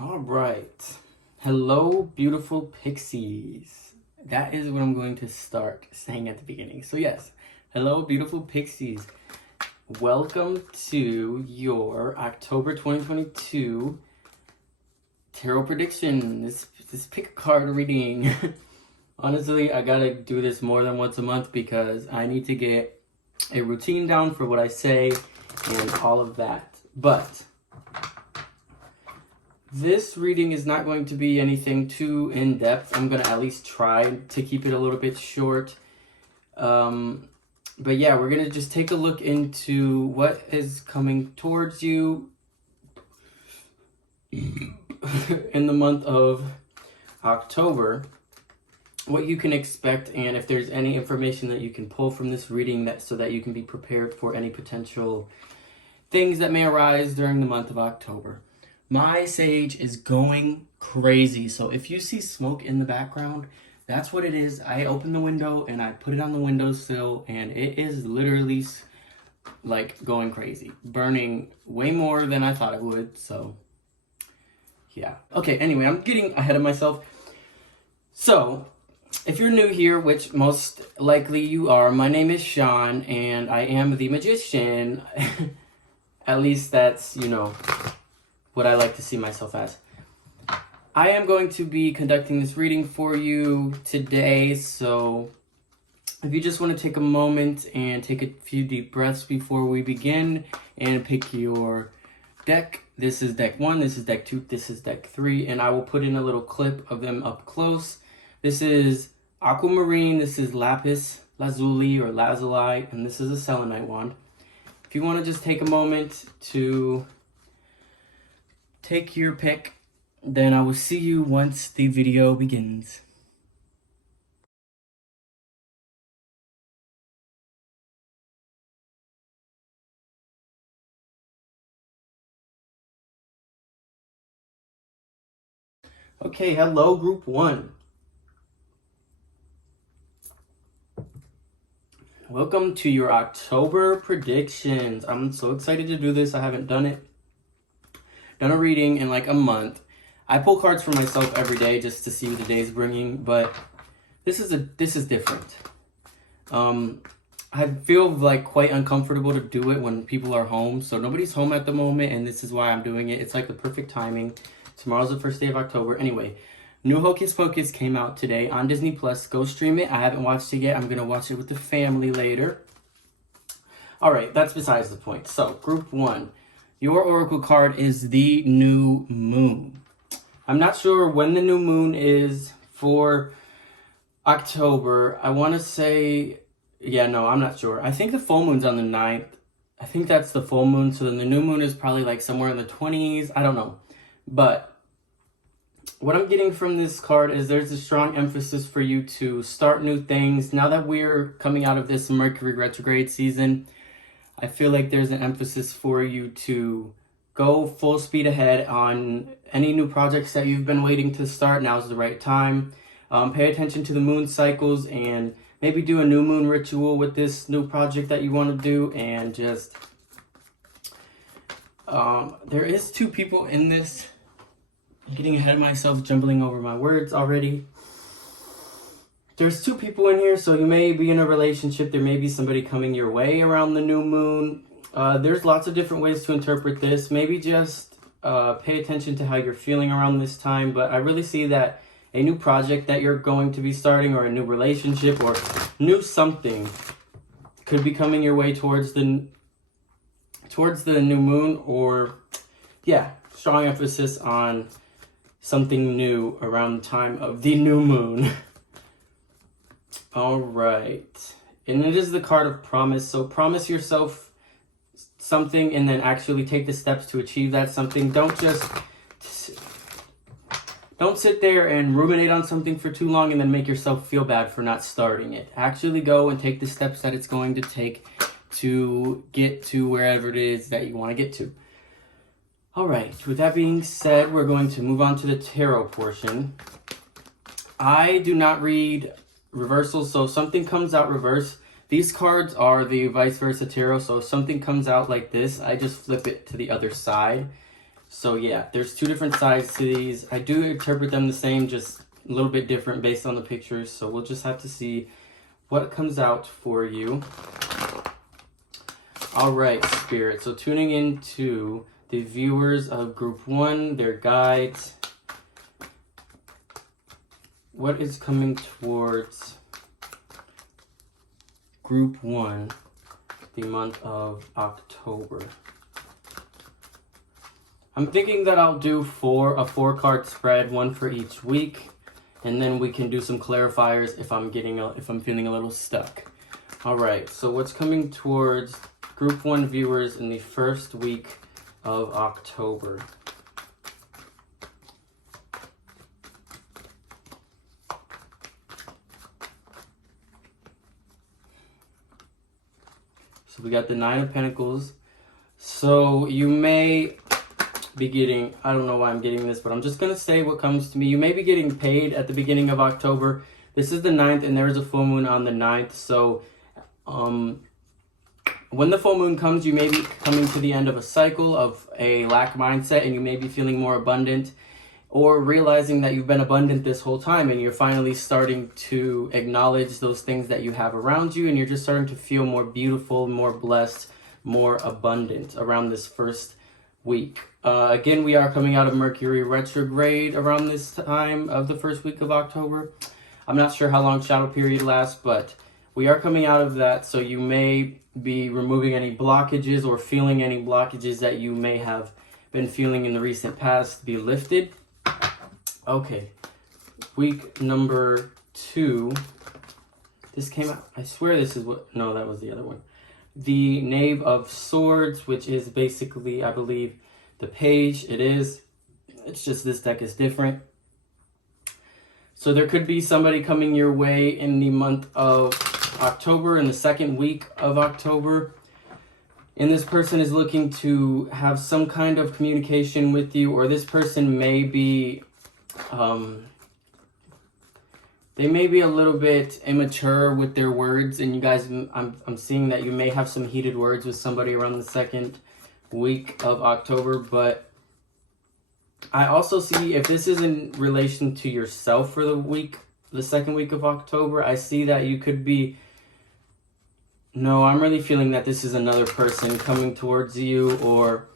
All right. Hello, beautiful pixies. That is what I'm going to start saying at the beginning. So yes, hello, beautiful pixies. Welcome to your October 2022 tarot prediction. This pick a card reading. Honestly, I gotta do this more than once a month because I need to get a routine down for what I say and all of that. But this reading is not going to be anything too in-depth. I'm going to at least try to keep it a little bit short. But yeah, we're going to just take a look into what is coming towards you in the month of October, what you can expect, and if there's any information that you can pull from this reading so that you can be prepared for any potential things that may arise during the month of October. My sage is going crazy, so if you see smoke in the background, that's what it is. I opened the window and I put it on the windowsill, and it is literally like going crazy, burning way more than I thought it would. So yeah, okay, anyway, I'm getting ahead of myself. So if you're new here, which most likely you are, my name is Sean and I am the magician. At least that's, what I like to see myself as. I am going to be conducting this reading for you today, so if you just want to take a moment and take a few deep breaths before we begin and pick your deck. This is deck 1, this is deck 2, this is deck 3, and I will put in a little clip of them up close. This is aquamarine, this is lapis lazuli or lazuli, and this is a selenite wand. If you want to just take a moment to take your pick, then I will see you once the video begins. Okay, hello group 1. Welcome to your October predictions. I'm so excited to do this. I haven't done a reading in like a month. I pull cards for myself every day just to see what the day's bringing, but this is different. I feel like quite uncomfortable to do it when people are home, so nobody's home at the moment, and this is why I'm doing it. It's like the perfect timing. Tomorrow's the first day of October. Anyway, new Hocus Pocus came out today on Disney Plus. Go stream it. I haven't watched it yet. I'm gonna watch it with the family later. All right, that's besides the point. So group 1. Your oracle card is the new moon. I'm not sure when the new moon is for October. I want to say, I'm not sure. I think the full moon's on the 9th. I think that's the full moon. So then the new moon is probably like somewhere in the 20s. I don't know. But what I'm getting from this card is there's a strong emphasis for you to start new things. Now that we're coming out of this Mercury retrograde season, I feel like there's an emphasis for you to go full speed ahead on any new projects that you've been waiting to start. Now's the right time. Pay attention to the moon cycles and maybe do a new moon ritual with this new project that you want to do. And just, there is 2 people in this. I'm getting ahead of myself, jumbling over my words already. There's 2 people in here, so you may be in a relationship. There may be somebody coming your way around the new moon. There's lots of different ways to interpret this. Maybe just pay attention to how you're feeling around this time. But I really see that a new project that you're going to be starting, or a new relationship, or new something could be coming your way towards the new moon. Or strong emphasis on something new around the time of the new moon. All right, and it is the card of promise. So promise yourself something and then actually take the steps to achieve that something. Don't sit there and ruminate on something for too long and then make yourself feel bad for not starting it. Actually go and take the steps that it's going to take to get to wherever it is that you want to get to. All right, with that being said, we're going to move on to the tarot portion. I do not read reversals, so if something comes out reverse, these cards are the vice versa tarot, so if something comes out like this, I just flip it to the other side. So yeah, there's two different sides to these. I do interpret them the same, just a little bit different based on the pictures. So we'll just have to see what comes out for you. All right, Spirit. So tuning into the viewers of Group 1, their guides. What is coming towards Group 1, the month of October? I'm thinking that I'll do a 4-card spread, one for each week, and then we can do some clarifiers if I'm feeling a little stuck. All right, so what's coming towards Group 1 viewers in the first week of October? So we got the 9 of Pentacles. So you may be getting, I don't know why I'm getting this, but I'm just going to say what comes to me. You may be getting paid at the beginning of October. This is the 9th, and there is a full moon on the 9th. So when the full moon comes, you may be coming to the end of a cycle of a lack mindset, and you may be feeling more abundant, or realizing that you've been abundant this whole time, and you're finally starting to acknowledge those things that you have around you, and you're just starting to feel more beautiful, more blessed, more abundant around this first week. Again, we are coming out of Mercury retrograde around this time of the first week of October. I'm not sure how long shadow period lasts, but we are coming out of that, so you may be removing any blockages or feeling any blockages that you may have been feeling in the recent past be lifted. Okay, week number 2. This came out, I swear this is what, no, that was the other one. The Knave of Swords, which is basically, I believe, the page. It's just this deck is different. So there could be somebody coming your way in the month of October, in the second week of October. And this person is looking to have some kind of communication with you, or this person may be, they may be a little bit immature with their words, and you guys, I'm seeing that you may have some heated words with somebody around the second week of October, but I also see if this is in relation to yourself for the second week of October, I see that you could be, no, I'm really feeling that this is another person coming towards you, or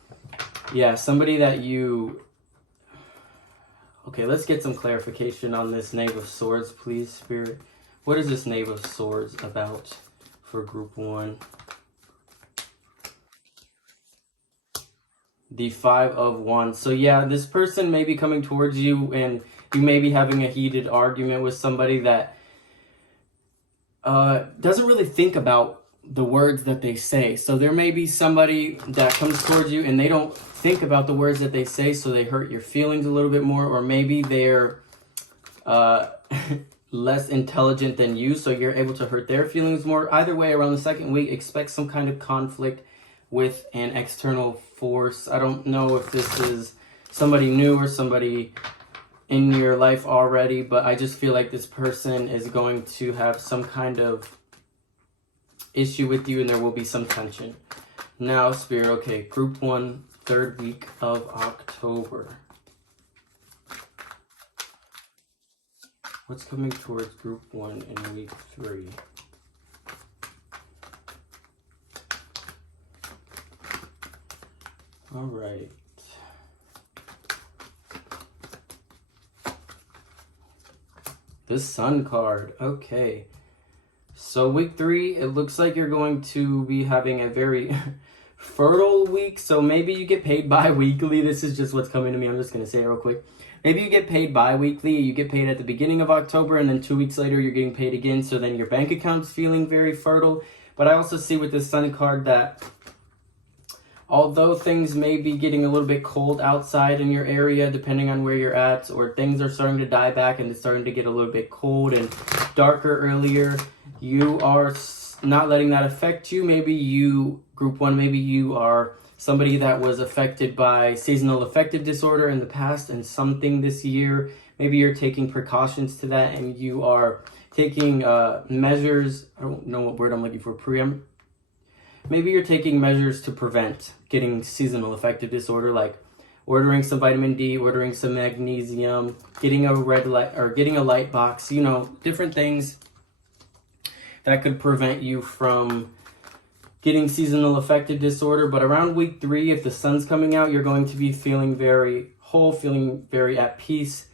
yeah, somebody that you, okay, let's get some clarification on this Knave of Swords, please, Spirit. What is this Knave of Swords about for Group 1? The 5 of Wands. So yeah, this person may be coming towards you, and you may be having a heated argument with somebody that doesn't really think about the words that they say. So there may be somebody that comes towards you and they don't think about the words that they say, so they hurt your feelings a little bit more, or maybe they're less intelligent than you, so you're able to hurt their feelings more. Either way, around the second week, expect some kind of conflict with an external force. I don't know if this is somebody new or somebody in your life already, but I just feel like this person is going to have some kind of issue with you, and there will be some tension. Now, Spirit, okay, Group 1, third week of October. What's coming towards Group 1 in week 3? All right. The Sun card. Okay. So week 3, it looks like you're going to be having a very fertile week. So maybe you get paid bi-weekly. This is just what's coming to me. I'm just going to say it real quick. Maybe you get paid bi-weekly. You get paid at the beginning of October, and then 2 weeks later you're getting paid again. So then your bank account's feeling very fertile. But I also see with this Sun card that although things may be getting a little bit cold outside in your area, depending on where you're at, or things are starting to die back and it's starting to get a little bit cold and darker earlier, you are not letting that affect you. Maybe you, Group 1, maybe you are somebody that was affected by seasonal affective disorder in the past and something this year. Maybe you're taking precautions to that, and you are taking measures. I don't know what word I'm looking for. Maybe you're taking measures to prevent getting seasonal affective disorder, like ordering some vitamin D, ordering some magnesium, getting a red light or getting a light box, you know, different things that could prevent you from getting seasonal affective disorder. But around week 3, if the sun's coming out, you're going to be feeling very whole, feeling very at peace.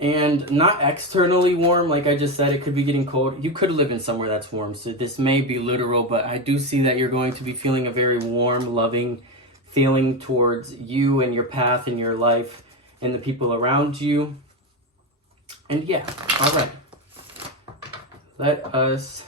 And not externally warm, like I just said, it could be getting cold. You could live in somewhere that's warm, so this may be literal, but I do see that you're going to be feeling a very warm, loving feeling towards you and your path and your life and the people around you. And yeah, all right. Let us...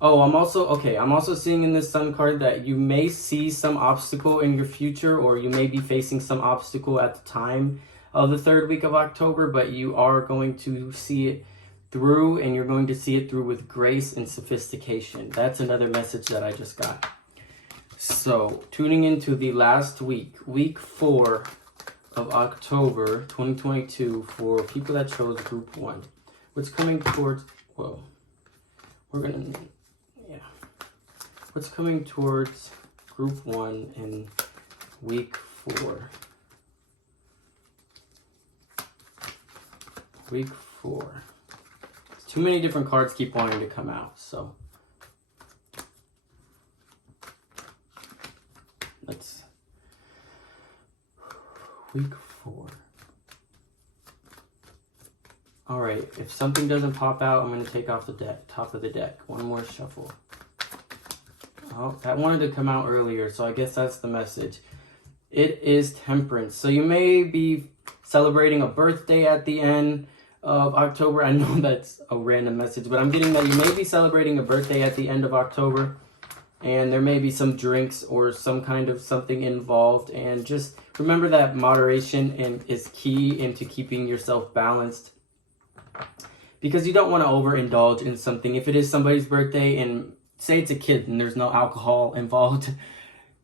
Oh, I'm also seeing in this sun card that you may see some obstacle in your future, or you may be facing some obstacle at the time of the 3rd week of October, but you are going to see it through, and you're going to see it through with grace and sophistication. That's another message that I just got. So, tuning into the last week, week 4 of October 2022, for people that chose group 1. What's coming towards, what's coming towards group 1 in week 4? Week 4. Too many different cards keep wanting to come out, so let's... Week 4. Alright, if something doesn't pop out, I'm going to take off the top of the deck. One more shuffle. Oh, that wanted to come out earlier, so I guess that's the message. It is Temperance. So you may be celebrating a birthday at the end of October. I know that's a random message, but I'm getting that you may be celebrating a birthday at the end of October, and there may be some drinks or some kind of something involved. And just remember that moderation is key into keeping yourself balanced, because you don't want to overindulge in something. If it is somebody's birthday, and say it's a kid and there's no alcohol involved,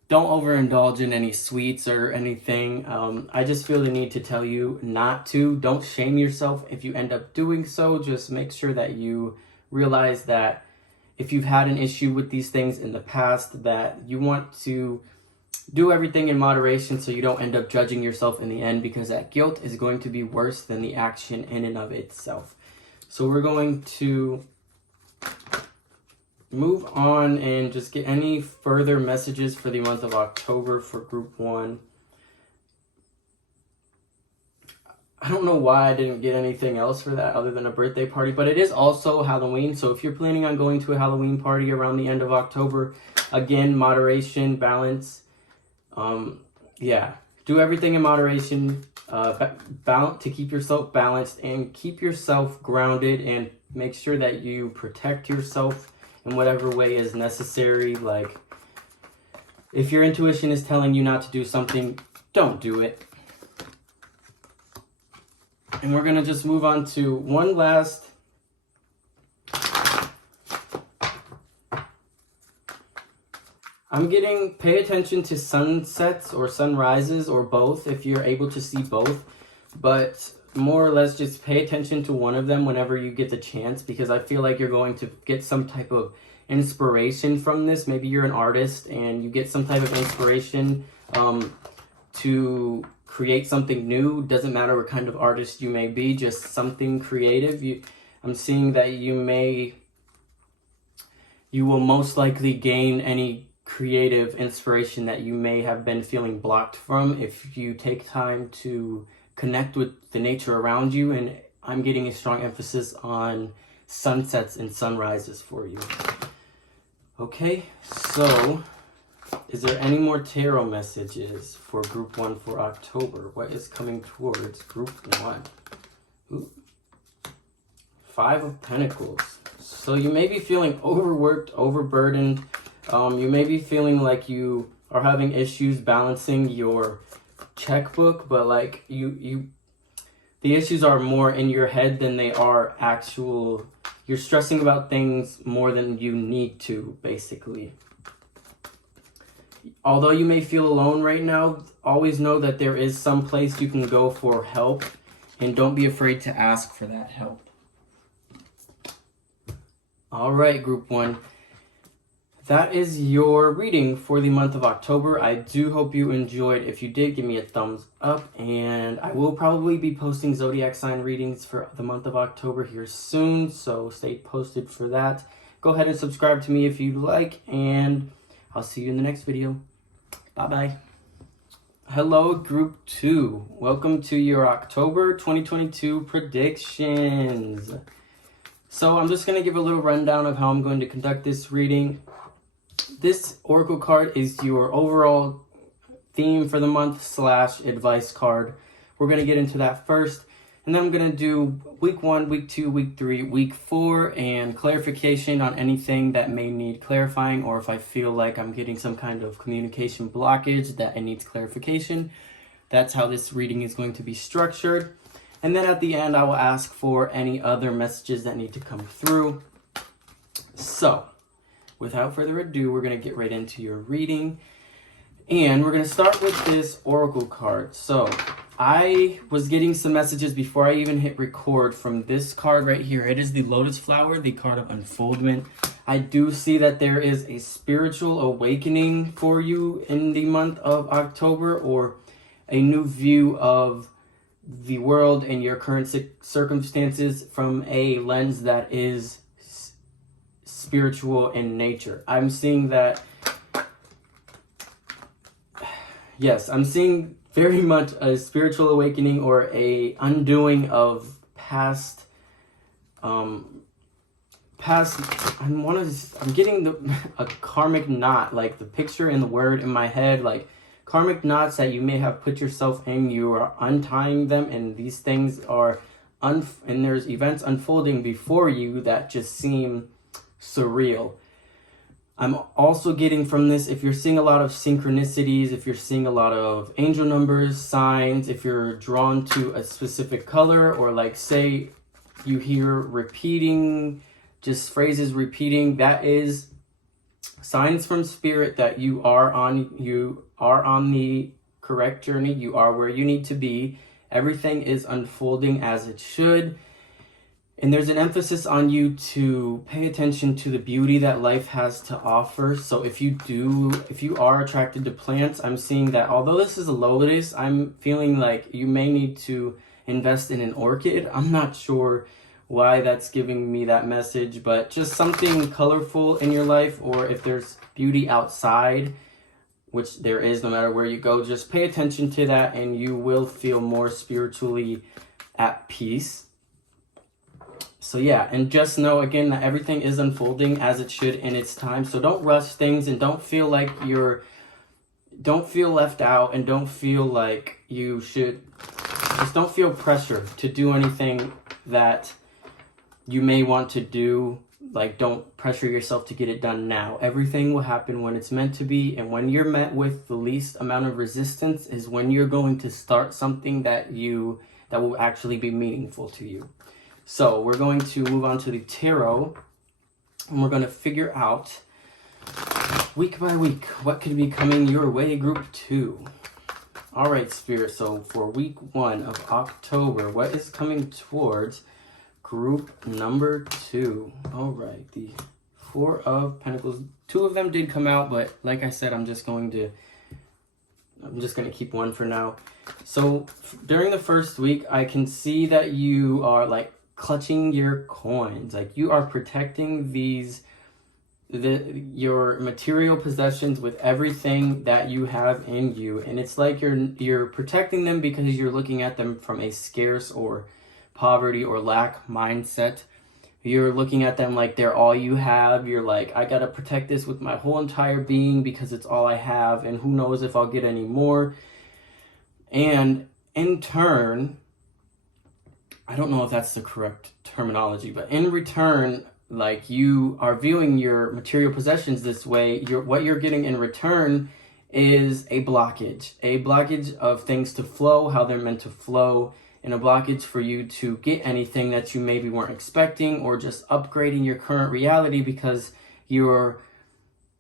don't overindulge in any sweets or anything. I just feel the need to tell you not to. Don't shame yourself if you end up doing so. Just make sure that you realize that if you've had an issue with these things in the past, that you want to do everything in moderation so you don't end up judging yourself in the end, because that guilt is going to be worse than the action in and of itself. So we're going to move on and just get any further messages for the month of October for group 1. I don't know why I didn't get anything else for that other than a birthday party, but it is also Halloween. So if you're planning on going to a Halloween party around the end of October, again, moderation, balance. Yeah, do everything in moderation, to keep yourself balanced and keep yourself grounded, and make sure that you protect yourself in whatever way is necessary. Like, if your intuition is telling you not to do something, don't do it. And we're going to just move on to one last... I'm getting pay attention to sunsets or sunrises, or both, if you're able to see both. But more or less just pay attention to one of them whenever you get the chance, because I feel like you're going to get some type of inspiration from this. Maybe you're an artist and you get some type of inspiration to create something new. Doesn't matter what kind of artist you may be, just something creative. I'm seeing that you will most likely gain any creative inspiration that you may have been feeling blocked from if you take time to connect with the nature around you. And I'm getting a strong emphasis on sunsets and sunrises for you. Okay, so is there any more tarot messages for group 1 for October? What is coming towards group 1? Ooh. 5 of Pentacles. So you may be feeling overworked, overburdened. You may be feeling like you are having issues balancing your checkbook, but like the issues are more in your head than they are actual. You're stressing about things more than you need to, basically. Although you may feel alone right now, always know that there is some place you can go for help, and don't be afraid to ask for that help. All right, group 1. that is your reading for the month of October. I do hope you enjoyed. If you did, give me a thumbs up, and I will probably be posting zodiac sign readings for the month of October here soon, so stay posted for that. Go ahead and subscribe to me if you like, and I'll see you in the next video. Bye-bye. Hello, Group 2. Welcome to your October 2022 predictions. So I'm just going to give a little rundown of how I'm going to conduct this reading. This oracle card is your overall theme for the month / advice card. We're going to get into that first. And then I'm going to do week 1, week 2, week 3, week 4, and clarification on anything that may need clarifying, or if I feel like I'm getting some kind of communication blockage that it needs clarification. That's how this reading is going to be structured. And then at the end, I will ask for any other messages that need to come through. So, without further ado, we're going to get right into your reading. And we're going to start with this oracle card. So, I was getting some messages before I even hit record from this card right here. It is the Lotus Flower, the card of unfoldment. I do see that there is a spiritual awakening for you in the month of October, or a new view of the world and your current circumstances from a lens that is spiritual in nature. I'm seeing that, yes, I'm seeing very much a spiritual awakening or a undoing of past I'm getting a karmic knot, like the picture and the word in my head, like karmic knots that you may have put yourself in. You are untying them, and these things are and there's events unfolding before you that just seem surreal. I'm also getting from this, if you're seeing a lot of synchronicities, if you're seeing a lot of angel numbers, signs, if you're drawn to a specific color, or like say you hear repeating, just phrases repeating, that is signs from spirit that you are on the correct journey. You are where you need to be. Everything is unfolding as it should. And there's an emphasis on you to pay attention to the beauty that life has to offer. So if you are attracted to plants, I'm seeing that although this is a lotus, I'm feeling like you may need to invest in an orchid. I'm not sure why that's giving me that message, but just something colorful in your life, or if there's beauty outside, which there is no matter where you go, just pay attention to that and you will feel more spiritually at peace. So yeah, and just know again that everything is unfolding as it should in its time. So don't rush things, and don't feel like don't feel left out, and don't feel like you should, just don't feel pressure to do anything that you may want to do. Like, don't pressure yourself to get it done now. Everything will happen when it's meant to be, and when you're met with the least amount of resistance is when you're going to start something that will actually be meaningful to you. So we're going to move on to the tarot, and we're going to figure out week by week what could be coming your way, Group 2. All right, Spirit. So for week 1 of October, what is coming towards Group number 2? All right, the 4 of Pentacles. 2 of them did come out, but like I said, I'm just going to keep one for now. So during the first week, I can see that you are like clutching your coins, like you are protecting your material possessions with everything that you have in you, and it's like you're protecting them because you're looking at them from a scarce or poverty or lack mindset. You're looking at them like they're all you have. You're like, I gotta protect this with my whole entire being because it's all I have, and who knows if I'll get any more. And in turn, I don't know if that's the correct terminology, but in return, like, you are viewing your material possessions this way. What you're getting in return is a blockage of things to flow how they're meant to flow, and a blockage for you to get anything that you maybe weren't expecting, or just upgrading your current reality because you're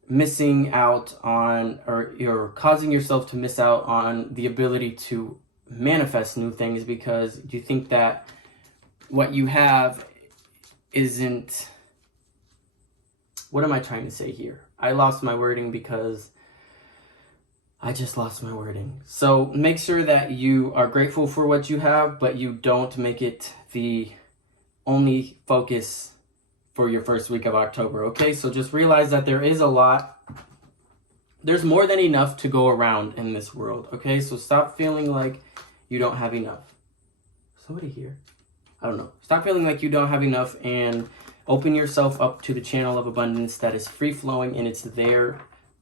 missing out on, or you're causing yourself to miss out on the ability to manifest new things because you think that what you have isn't, what am I trying to say here? I lost my wording because I just lost my wording. So make sure that you are grateful for what you have, but you don't make it the only focus for your first week of October, okay? So just realize that there is a lot. There's more than enough to go around in this world, okay? So stop feeling like you don't have enough. Somebody here? I don't know. Stop feeling like you don't have enough and open yourself up to the channel of abundance that is free-flowing, and it's there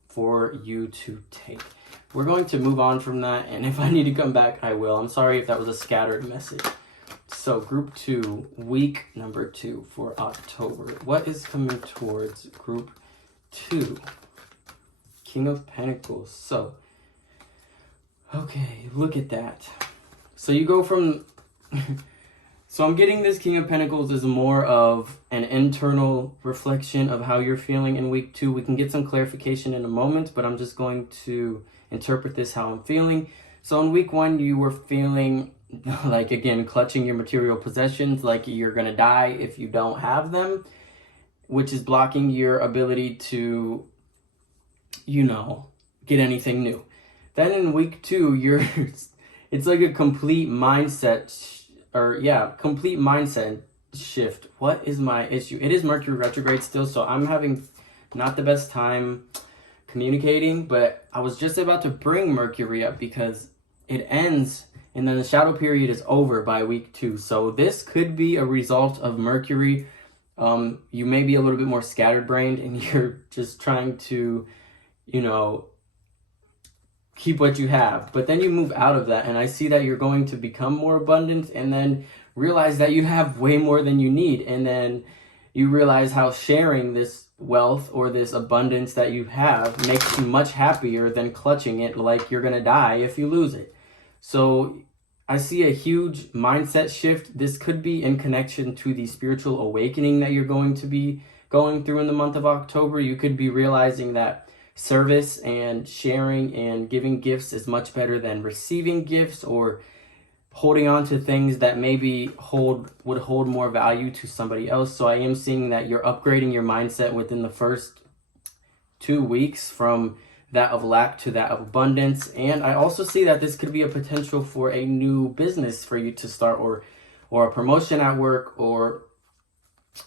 for you to take. We're going to move on from that, and if I need to come back, I will. I'm sorry if that was a scattered message. So group 2, week number 2 for October. What is coming towards group 2? King of Pentacles. So, okay, look at that. So you go from... So I'm getting this King of Pentacles is more of an internal reflection of how you're feeling in week 2. We can get some clarification in a moment, but I'm just going to interpret this how I'm feeling. So in week 1, you were feeling like, again, clutching your material possessions, like you're going to die if you don't have them, which is blocking your ability to, you know, get anything new. Then in week 2, you're, it's like a complete mindset complete mindset shift. What is my issue? It is Mercury retrograde still, so I'm having not the best time communicating, but I was just about to bring Mercury up because it ends and then the shadow period is over by week 2. So this could be a result of Mercury. You may be a little bit more scatterbrained and you're just trying to, you know, keep what you have, but then you move out of that, and I see that you're going to become more abundant and then realize that you have way more than you need, and then you realize how sharing this wealth or this abundance that you have makes you much happier than clutching it like you're gonna die if you lose it. So I see a huge mindset shift. This could be in connection to the spiritual awakening that you're going to be going through in the month of October. You could be realizing that service and sharing and giving gifts is much better than receiving gifts, or holding on to things that maybe would hold more value to somebody else. So I am seeing that you're upgrading your mindset within the first 2 weeks from that of lack to that of abundance. And I also see that this could be a potential for a new business for you to start, or a promotion at work, or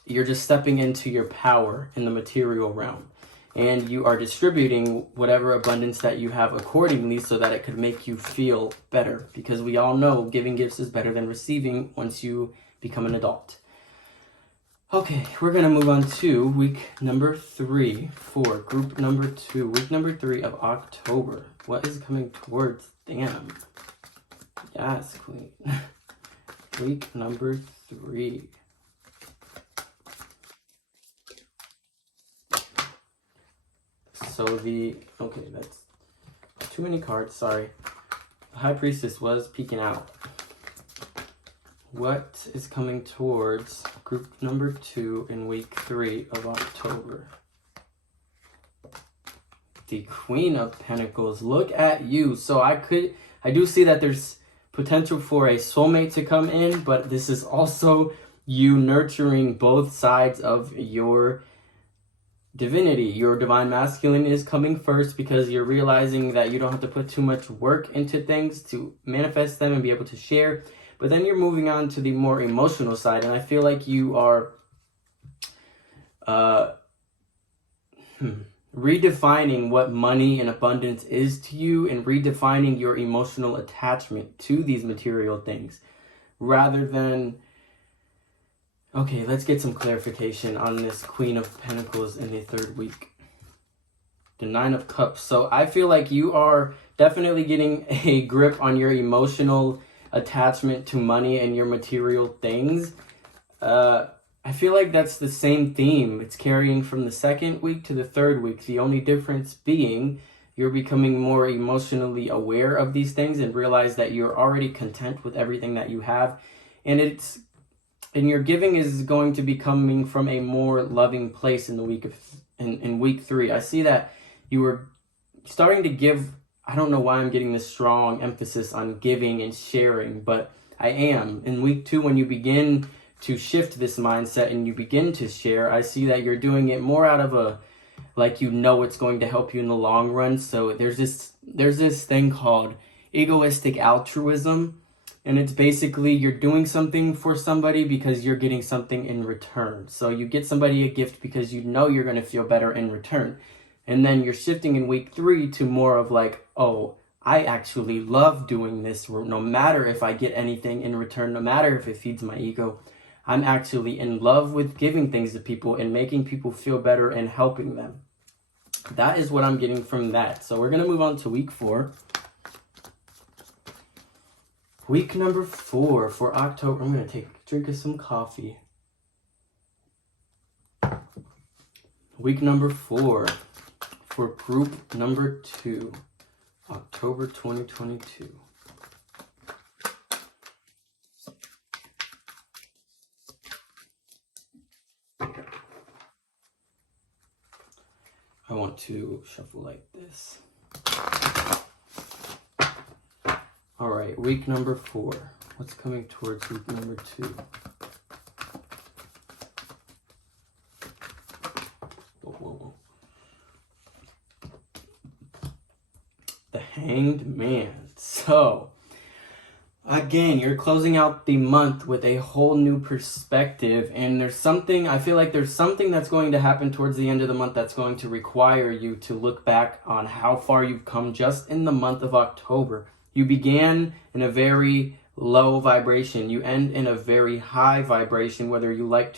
you're just stepping into your power in the material realm. And you are distributing whatever abundance that you have accordingly so that it could make you feel better. Because we all know giving gifts is better than receiving once you become an adult. Okay, we're going to move on to week number 3 for group number 2. Week number 3 of October. What is coming towards them? Yes, Queen. Week number 3. So that's too many cards, sorry. The High Priestess was peeking out. What is coming towards group number 2 in week 3 of October? The Queen of Pentacles. Look at you. So I do see that there's potential for a soulmate to come in, but this is also you nurturing both sides of your divinity. Your divine masculine is coming first because you're realizing that you don't have to put too much work into things to manifest them and be able to share. But then you're moving on to the more emotional side, and I feel like you are redefining what money and abundance is to you, and redefining your emotional attachment to these material things, rather than... Okay, let's get some clarification on this Queen of Pentacles in the 3rd week. The 9 of Cups. So I feel like you are definitely getting a grip on your emotional attachment to money and your material things. I feel like that's the same theme. It's carrying from the 2nd week to the 3rd week. The only difference being you're becoming more emotionally aware of these things and realize that you're already content with everything that you have. And your giving is going to be coming from a more loving place in the week 3. I see that you were starting to give. I don't know why I'm getting this strong emphasis on giving and sharing, but I am. In week 2, when you begin to shift this mindset and you begin to share, I see that you're doing it more out of like you know it's going to help you in the long run. So there's this thing called egoistic altruism, and it's basically you're doing something for somebody because you're getting something in return. So you get somebody a gift because you know you're going to feel better in return. And then you're shifting in week 3 to more of like, oh, I actually love doing this, no matter if I get anything in return, no matter if it feeds my ego. I'm actually in love with giving things to people and making people feel better and helping them. That is what I'm getting from that. So we're going to move on to week 4. Week number 4 for October. I'm going to take a drink of some coffee. Week number 4 for group number 2, October 2022. I want to shuffle like this. All right, week number 4. What's coming towards week number 2? Whoa. The Hanged Man. So, again, you're closing out the month with a whole new perspective, and I feel like there's something that's going to happen towards the end of the month that's going to require you to look back on how far you've come just in the month of October. You began in a very low vibration. You end in a very high vibration, whether you want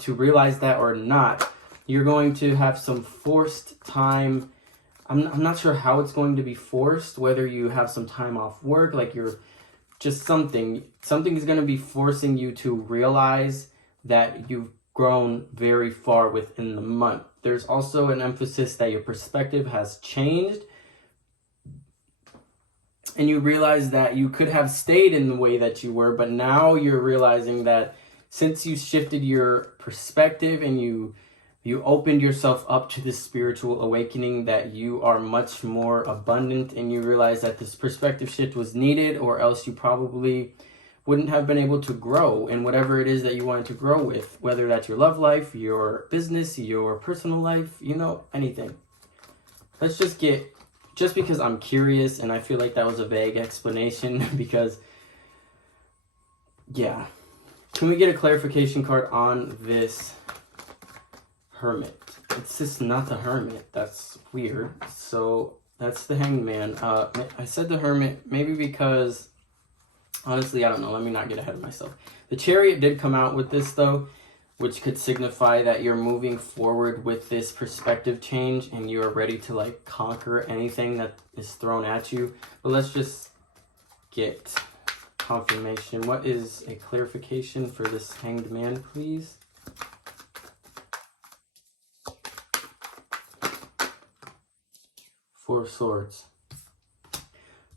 to realize that or not. You're going to have some forced time. I'm not sure how it's going to be forced, whether you have some time off work, like you're just something is going to be forcing you to realize that you've grown very far within the month. There's also an emphasis that your perspective has changed, and you realize that you could have stayed in the way that you were, but now you're realizing that since you shifted your perspective and you opened yourself up to this spiritual awakening, that you are much more abundant, and you realize that this perspective shift was needed, or else you probably wouldn't have been able to grow in whatever it is that you wanted to grow with, whether that's your love life, your business, your personal life, anything. Let's just because I'm curious, and I feel like that was a vague explanation because, yeah. Can we get a clarification card on this Hermit? It's just not the Hermit. That's weird. So that's the Hanged Man. I said the Hermit maybe because, honestly, I don't know. Let me not get ahead of myself. The Chariot did come out with this, though, which could signify that you're moving forward with this perspective change and you're ready to conquer anything that is thrown at you. But let's just get confirmation. What is a clarification for this Hanged Man, please? Four of Swords.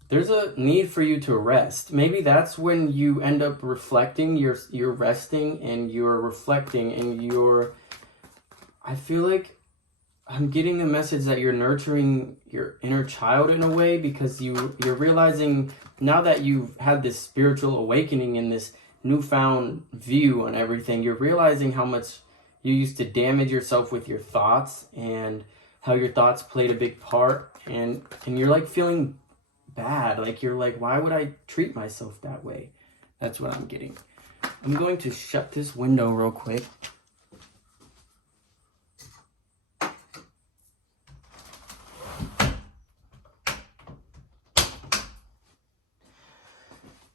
There's a need for you to rest. Maybe that's when you end up reflecting. You're resting and you're reflecting and I feel like I'm getting a message that you're nurturing your inner child in a way, because you're realizing now that you've had this spiritual awakening and this newfound view on everything, you're realizing how much you used to damage yourself with your thoughts and how your thoughts played a big part, and you're feeling bad. You're why would I treat myself that way? That's what I'm getting. I'm going to shut this window real quick.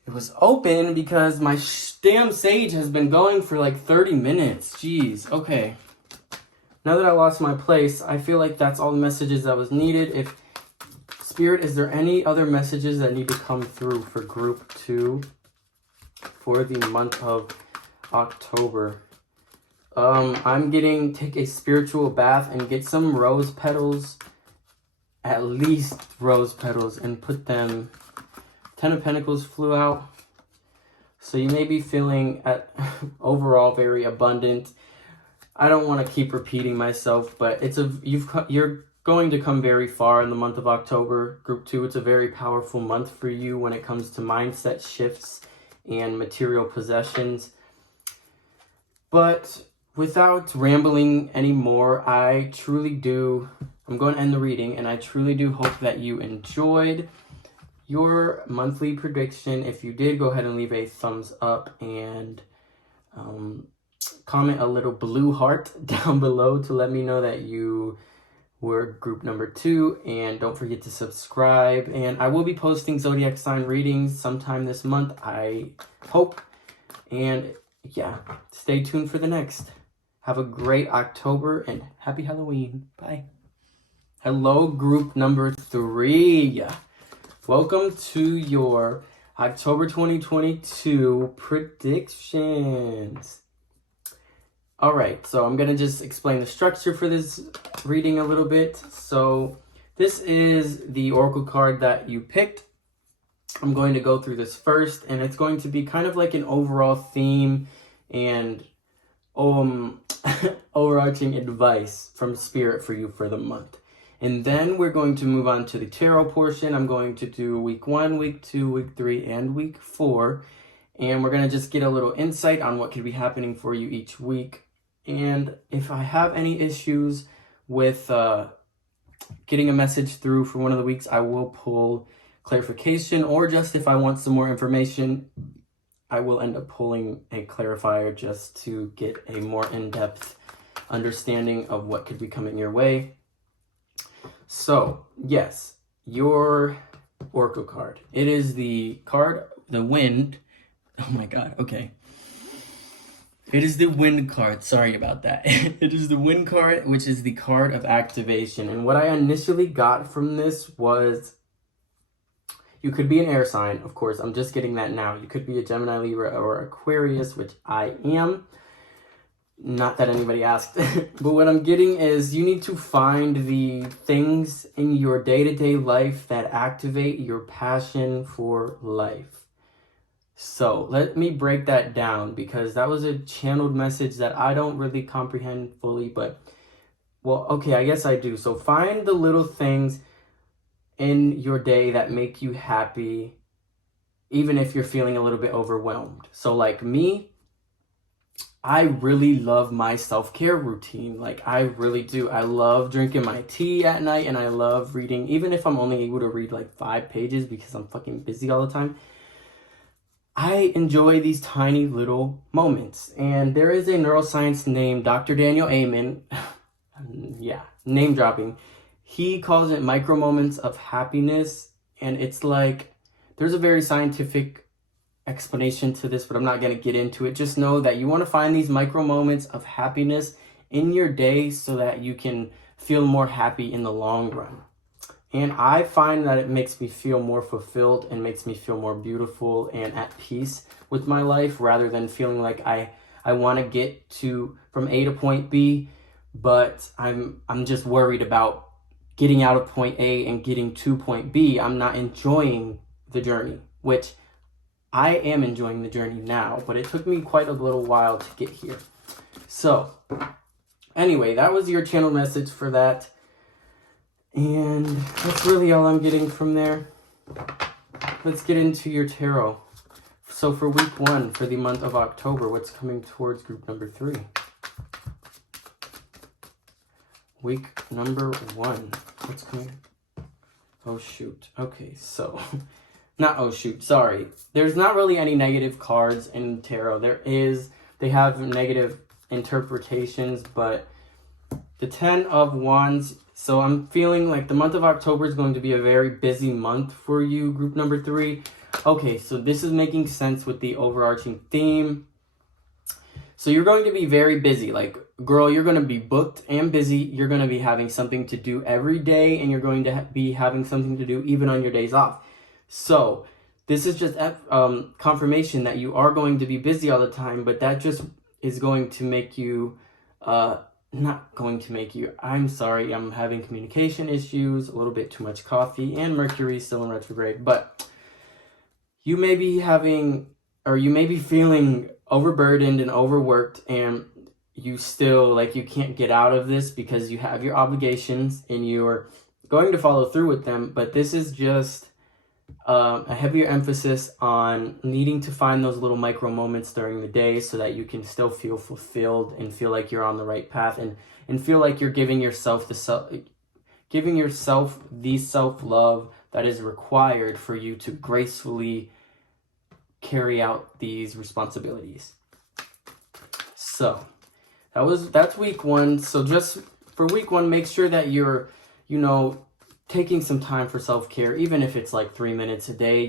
It was open because my damn sage has been going for 30 minutes. Jeez. Okay. Now that I lost my place, I feel like that's all the messages that was needed. Spirit, is there any other messages that need to come through for group 2 for the month of October? I'm getting take a spiritual bath and get some rose petals, at least rose petals, and put them. 10 of Pentacles flew out. So you may be feeling overall very abundant. I don't want to keep repeating myself, but you're going to come very far in the month of October. Group 2, it's a very powerful month for you when it comes to mindset shifts and material possessions. But without rambling anymore, I'm going to end the reading, and I truly do hope that you enjoyed your monthly prediction. If you did, go ahead and leave a thumbs up and comment a little blue heart down below to let me know that you were group number 2, and don't forget to subscribe. And I will be posting zodiac sign readings sometime this month, I hope. And yeah, stay tuned for the next. Have a great October and happy Halloween. Bye. Hello, group number 3. Welcome to your October 2022 predictions. All right, so I'm going to just explain the structure for this reading a little bit. So this is the oracle card that you picked. I'm going to go through this first, and it's going to be kind of like an overall theme and overarching advice from Spirit for you for the month. And then we're going to move on to the tarot portion. I'm going to do week 1, week 2, week 3, and week 4. And we're going to just get a little insight on what could be happening for you each week. And if I have any issues with getting a message through for one of the weeks, I will pull clarification, or just if I want some more information, I will end up pulling a clarifier just to get a more in-depth understanding of what could be coming your way. So, yes, your oracle card. It is the card, the wind. Oh my god, okay. It is the wind card. Sorry about that. It is the wind card, which is the card of activation. And what I initially got from this was, you could be an air sign, of course. I'm just getting that now. You could be a Gemini, Libra, or Aquarius, which I am. Not that anybody asked. But what I'm getting is you need to find the things in your day-to-day life that activate your passion for life. So let me break that down, because that was a channeled message that I don't really comprehend fully, but, well, okay, I guess I do. So find the little things in your day that make you happy, even if you're feeling a little bit overwhelmed. So like me, I really love my self-care routine. Like, I really do. I love drinking my tea at night, and I love reading, even if I'm only able to read like 5 pages because I'm fucking busy all the time. I enjoy these tiny little moments. And there is a neuroscience named Dr. Daniel Amen. Yeah, name dropping. He calls it micro moments of happiness. And it's like, there's a very scientific explanation to this, but I'm not going to get into it. Just know that you want to find these micro moments of happiness in your day so that you can feel more happy in the long run. And I find that it makes me feel more fulfilled and makes me feel more beautiful and at peace with my life, rather than feeling like I want to get from A to point B, but I'm just worried about getting out of point A and getting to point B. I'm not enjoying the journey, which I am enjoying the journey now, but it took me quite a little while to get here. So anyway, that was your channel message for that. And that's really all I'm getting from there. Let's get into your tarot. So for week 1, for the month of October, what's coming towards group number 3? Week number 1. What's coming? Oh, shoot. Okay, so... Not oh, shoot. Sorry. There's not really any negative cards in tarot. They have negative interpretations, but the 10 of Wands... So I'm feeling like the month of October is going to be a very busy month for you, group number 3. Okay, so this is making sense with the overarching theme. So you're going to be very busy. Like, girl, you're going to be booked and busy. You're going to be having something to do every day, and you're going to be having something to do even on your days off. So this is just confirmation that you are going to be busy all the time, but that just is going to make you... not going to make you, I'm sorry, I'm having communication issues, a little bit too much coffee, and Mercury still in retrograde, but you may be feeling overburdened and overworked, and you still, like, you can't get out of this because you have your obligations and you're going to follow through with them, but this is just a heavier emphasis on needing to find those little micro moments during the day so that you can still feel fulfilled and feel like you're on the right path, and feel like you're giving yourself the self-love that is required for you to gracefully carry out these responsibilities. So that's week 1. So just for week 1, make sure that you're, taking some time for self-care, even if it's like 3 minutes a day.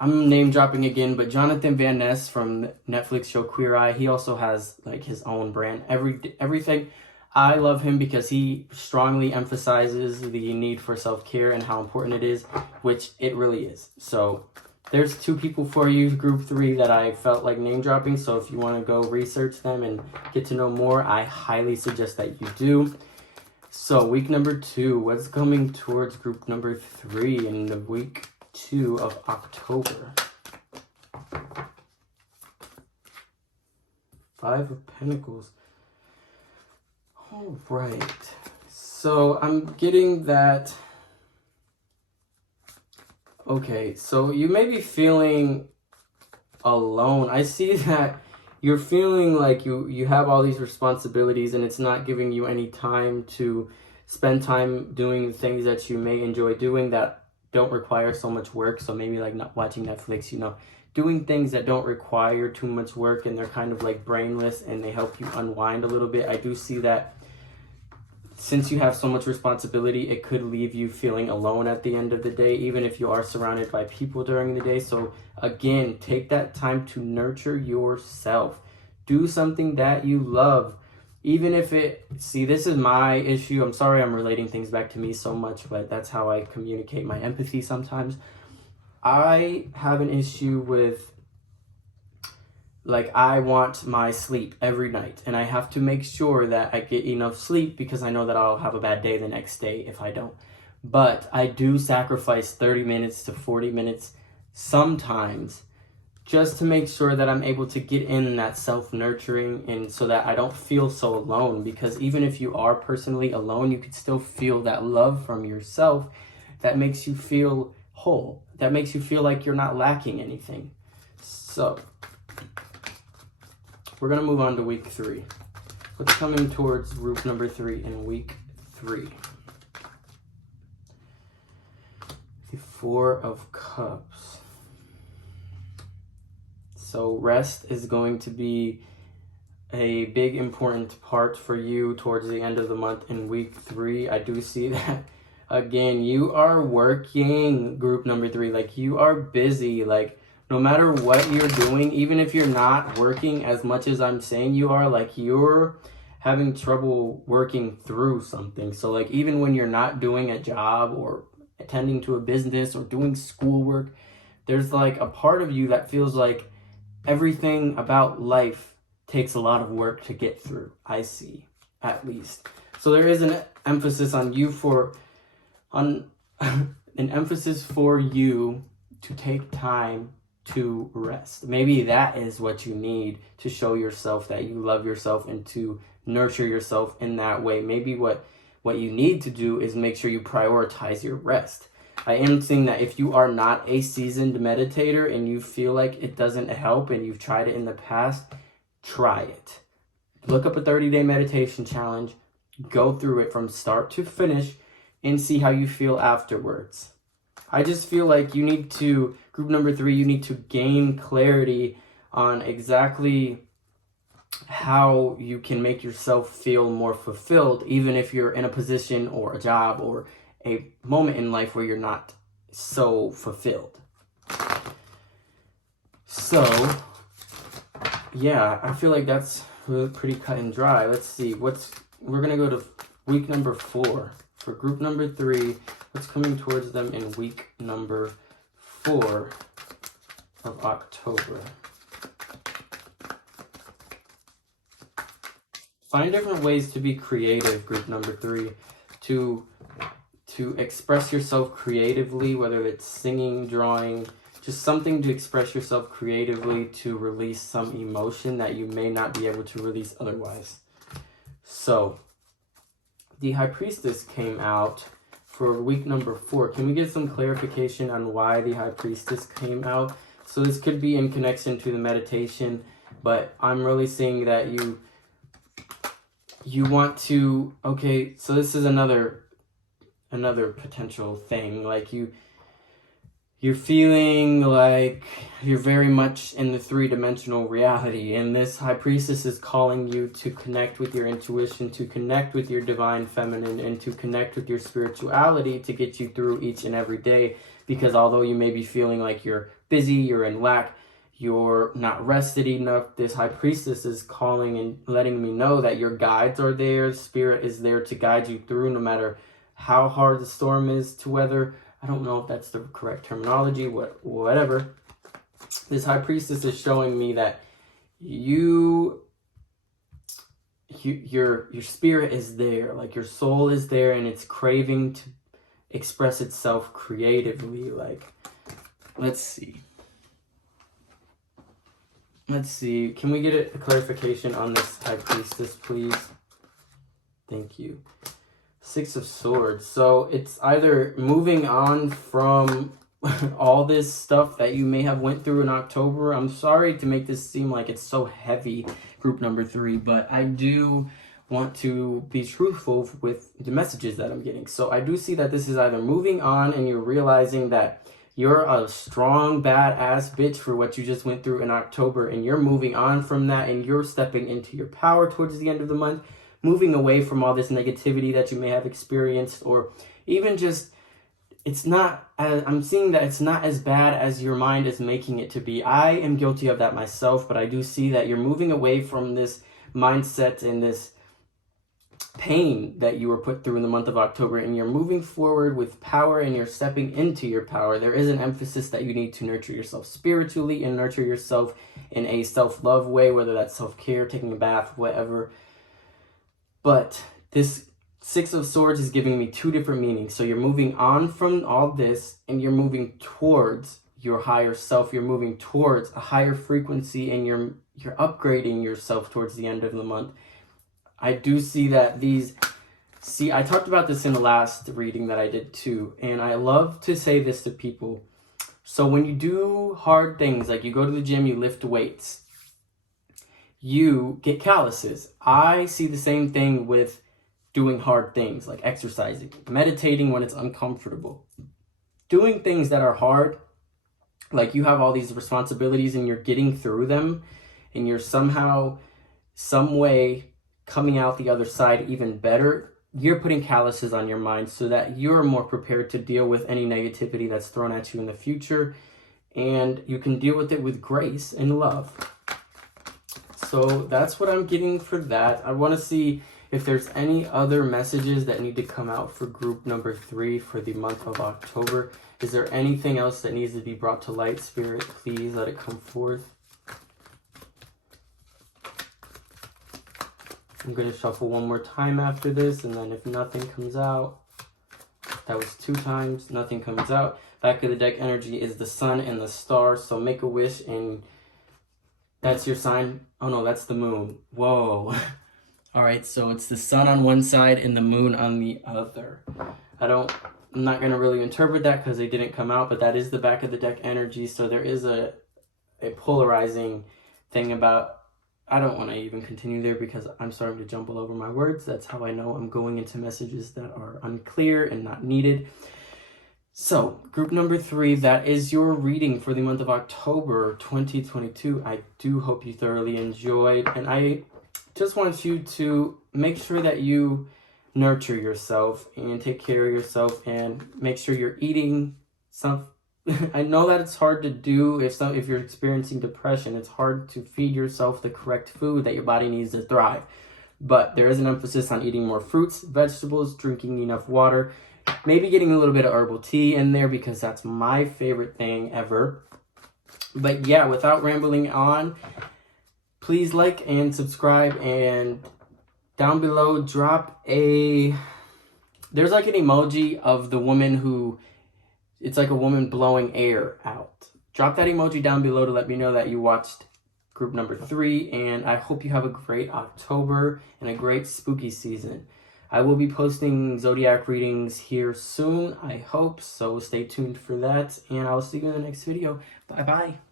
I'm name dropping again, but Jonathan Van Ness from Netflix show Queer Eye, he also has like his own brand, everything. I love him because he strongly emphasizes the need for self-care and how important it is, which it really is. So there's 2 people for you, group 3, that I felt like name dropping. So if you want to go research them and get to know more, I highly suggest that you do. So week number 2, what's coming towards group number 3 in the week 2 of October? 5 of Pentacles. All right. So I'm getting that. Okay, so you may be feeling alone. I see that you're feeling like you have all these responsibilities and it's not giving you any time to spend time doing things that you may enjoy doing that don't require so much work. So maybe like not watching Netflix, doing things that don't require too much work, and they're kind of like brainless and they help you unwind a little bit. I do see that since you have so much responsibility, it could leave you feeling alone at the end of the day, even if you are surrounded by people during the day. So again, take that time to nurture yourself. Do something that you love. Even if this is my issue. I'm sorry I'm relating things back to me so much, but that's how I communicate my empathy sometimes. I have an issue with, like, I want my sleep every night, and I have to make sure that I get enough sleep because I know that I'll have a bad day the next day if I don't. But I do sacrifice 30 minutes to 40 minutes sometimes just to make sure that I'm able to get in that self-nurturing, and so that I don't feel so alone. Because even if you are personally alone, you could still feel that love from yourself that makes you feel whole, that makes you feel like you're not lacking anything. So we're going to move on to week 3. What's coming towards group number 3 in week 3? The 4 of Cups. So rest is going to be a big important part for you towards the end of the month in week 3. I do see that, again, you are working, group number 3. Like, you are busy. Like, no matter what you're doing, even if you're not working as much as I'm saying you are, like, you're having trouble working through something. So, like, even when you're not doing a job or attending to a business or doing schoolwork, there's, like, a part of you that feels like everything about life takes a lot of work to get through. I see, at least. So there is an emphasis on you an emphasis for you to take time to rest. Maybe that is what you need to show yourself that you love yourself and to nurture yourself in that way. Maybe what you need to do is make sure you prioritize your rest. I am saying that if you are not a seasoned meditator and you feel like it doesn't help and you've tried it in the past, try it. Look up a 30-day meditation challenge, go through it from start to finish, and see how you feel afterwards. I just feel like you need to, group number 3, you need to gain clarity on exactly how you can make yourself feel more fulfilled, even if you're in a position or a job or a moment in life where you're not so fulfilled. So, yeah, I feel like that's really pretty cut and dry. Let's see, we're going to go to week number 4. For group number 3, what's coming towards them in week number 4 of October? Find different ways to be creative, group number 3, to express yourself creatively, whether it's singing, drawing, just something to express yourself creatively to release some emotion that you may not be able to release otherwise. So, the High Priestess came out for week number 4. Can we get some clarification on why the High Priestess came out? So this could be in connection to the meditation, but I'm really seeing that you want to, okay, so this is another potential thing. Like you're feeling like you're very much in the 3-dimensional reality, and this High Priestess is calling you to connect with your intuition, to connect with your divine feminine, and to connect with your spirituality to get you through each and every day. Because although you may be feeling like you're busy, you're in lack, you're not rested enough, this High Priestess is calling and letting me know that your guides are there. Spirit is there to guide you through no matter how hard the storm is to weather. I don't know if that's the correct terminology, whatever. This High Priestess is showing me that your spirit is there, like your soul is there, and it's craving to express itself creatively. Like, let's see. Can we get a clarification on this High Priestess, please? Thank you. 6 of Swords. So it's either moving on from all this stuff that you may have went through in October. I'm sorry to make this seem like it's so heavy, group number 3, but I do want to be truthful with the messages that I'm getting. So I do see that this is either moving on and you're realizing that you're a strong, badass bitch for what you just went through in October, and you're moving on from that, and you're stepping into your power towards the end of the month, moving away from all this negativity that you may have experienced, or even just, I'm seeing that it's not as bad as your mind is making it to be. I am guilty of that myself, but I do see that you're moving away from this mindset and this pain that you were put through in the month of October, and you're moving forward with power, and you're stepping into your power. There is an emphasis that you need to nurture yourself spiritually and nurture yourself in a self-love way, whether that's self-care, taking a bath, whatever. But this 6 of Swords is giving me 2 different meanings. So you're moving on from all this, and you're moving towards your higher self. You're moving towards a higher frequency, and you're upgrading yourself towards the end of the month. I do see that I talked about this in the last reading that I did too, and I love to say this to people. So when you do hard things, like you go to the gym, you lift weights, you get calluses. I see the same thing with doing hard things, like exercising, meditating when it's uncomfortable, doing things that are hard, like you have all these responsibilities and you're getting through them, and you're somehow, some way coming out the other side even better. You're putting calluses on your mind so that you're more prepared to deal with any negativity that's thrown at you in the future, and you can deal with it with grace and love. So that's what I'm getting for that. I want to see if there's any other messages that need to come out for group number 3 for the month of October. Is there anything else that needs to be brought to light, Spirit? Please let it come forth. I'm going to shuffle one more time after this, and then if nothing comes out, that was 2 times, nothing comes out. Back of the deck energy is the sun and the star, so make a wish, and that's your sign. Oh no, that's the moon. Whoa. All right, so it's the sun on one side and the moon on the other. I'm not going to really interpret that because they didn't come out, but that is the back of the deck energy, so there is a polarizing thing about, I don't want to even continue there because I'm starting to jumble over my words. That's how I know I'm going into messages that are unclear and not needed. So, group number 3, that is your reading for the month of October 2022. I do hope you thoroughly enjoyed, and I just want you to make sure that you nurture yourself and take care of yourself, and make sure you're eating some. I know that it's hard to do if you're experiencing depression. It's hard to feed yourself the correct food that your body needs to thrive. But there is an emphasis on eating more fruits, vegetables, drinking enough water, maybe getting a little bit of herbal tea in there because that's my favorite thing ever. But yeah, without rambling on, please like and subscribe, and down below there's like an emoji of the woman who, it's like a woman blowing air out. Drop that emoji down below to let me know that you watched group number 3, and I hope you have a great October and a great spooky season. I will be posting zodiac readings here soon, I hope, so stay tuned for that, and I'll see you in the next video. Bye bye.